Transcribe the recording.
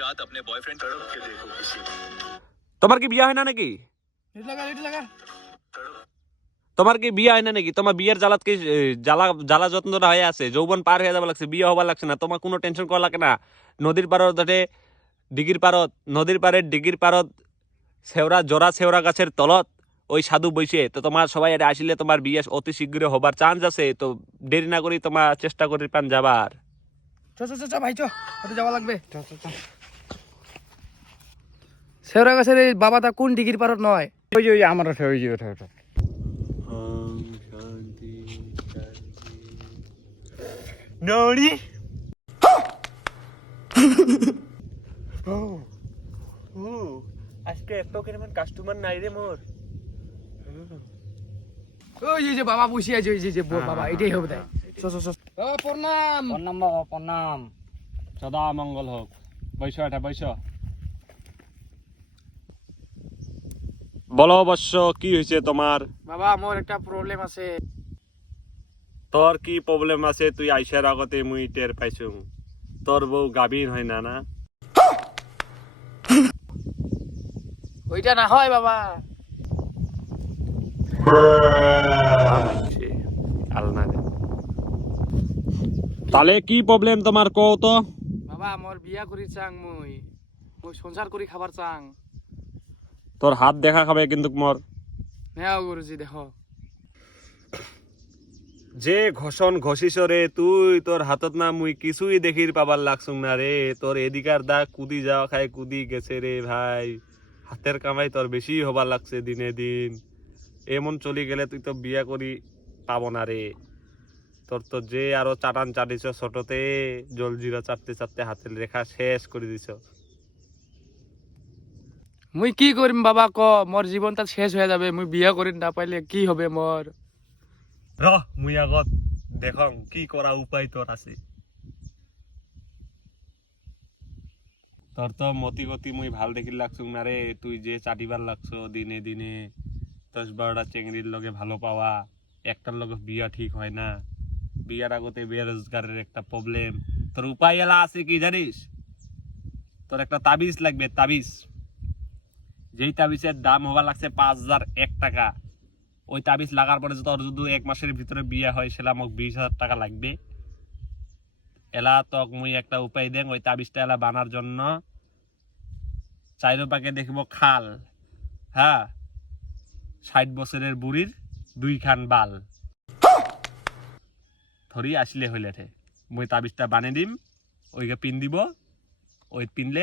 रात अपने बॉयफ्रेंड तड़प के देखो किसी তোমার কি বিয়ে হয় না নাকি? তোমার কি বিয়ে হয় না নাকি? তোমার বিয়ের জ্বালাত কি জ্বালা জ্বালা যন্ত্রণা হয়ে আছে? যৌবন পার হয়ে যাবে লাগছে, বিয়ে হবার লাগছে না, তোমার কোনো টেনশন করা লাগে না। নদীর পাড়ত ধরে দিঘির পাড়ত, নদীর পাড়ের দিঘির পাড়ত ছেওরা জোড়া ছেওরা গাছের তলত ওই সাধু বইছে। তো তোমার সবাই এটা আসলে তোমার বিয়ে অতি শীঘ্র হবার চান্স আছে। তো দেরি না করি তোমার চেষ্টা করি পান যাবার। ভাই যাওয়া লাগবে। শেওরা গাছের এই বাবাটা কোন দিঘির পাড়ত নয়? ওই যে আমার ওই যে ওটা নড়ি আজকে এত কেমন কাস্টমার নাই রে মোর। ওই যে বাবা বসে আছে, ওই যে বাবা, এটাই হবে তাই। প্রণাম প্রণাম বাবা, প্রণাম, সদা মঙ্গল হোক। বৈশ এটা বৈশ। বলো অবশ্য কি হয়েছে তোমার? বাবা আমার একটা প্রবলেম আছে। তোর কি প্রবলেম আছে? তুই আইসার আগতে মুই টের পাইছু। তোর বউ গাভীর হয় না? না ওইটা না হয় বাবা। তাহলে কি প্রবলেম তোমার কও তো? বাবা আমার বিয়া করি চাং, মুই সংসার করি খাবার চাং। তোর হাত দেখা খাবে কিন্তু মোর। নেও গুরুজি দেখো। যে ঘষণ ঘষিস রে তুই, তোর হাতত না মুই কিছুই দেখির পাবার লাগছুম না রে। তোর এদিকার দা কুদি যাওয়া খায় কুদি গেছে রে ভাই। হাতের কামাই তোর বেশি হবার লাগছে দিনে দিন। এমন চলি গেলে তুই তো বিয়া করি পাব না রে। তোর তো যে আরো চাটান চাটিছ ছোটতে, জলজিরা চাটতে চাটতে হাতের রেখা শেষ করে দিছ। মুই কি করিম বাবা ক, মোর জীবনটা শেষ হয়ে যাবে। মুই বিয়া করি না পাইলে কি হবে মোর? মুই আগত দেখং কি করা উপায় তোর আছে। তোর তো মতি গতি মুই ভাল দেখির লাগছুম না রে। তুই যে চাটিবার লাগছ দিনে দিনে, 10-12টা চেংড়ির লগে ভালো পাওয়া, একটার লগে বিয়া ঠিক হয় না। বিয়ার আগতে বেরোজগারের একটা প্রবলেম। তোর উপায় এলা আছে কি জানিস? তোর একটা তাবিজ লাগবে, তাবিজ। যেই তাবিজের দাম হবার লাগছে 5001 টাকা। ওই তাবিজ লাগার পরে তোর যদি 1 মাসের ভিতরে বিয়ে হয়, সেটা মোক 20,000 টাকা লাগবে। এলা তক মুই একটা উপায় দেন। ওই তাবিজটা এলা বানার জন্য চাইরোপাকে দেখব খাল, হ্যাঁ, 60 বছরের বুড়ির 2 খান বাল ধরি আসলে হইলে মুই তাবিজটা বানিয়ে দিম। ওইকে পিন দিব, ওই পিনলে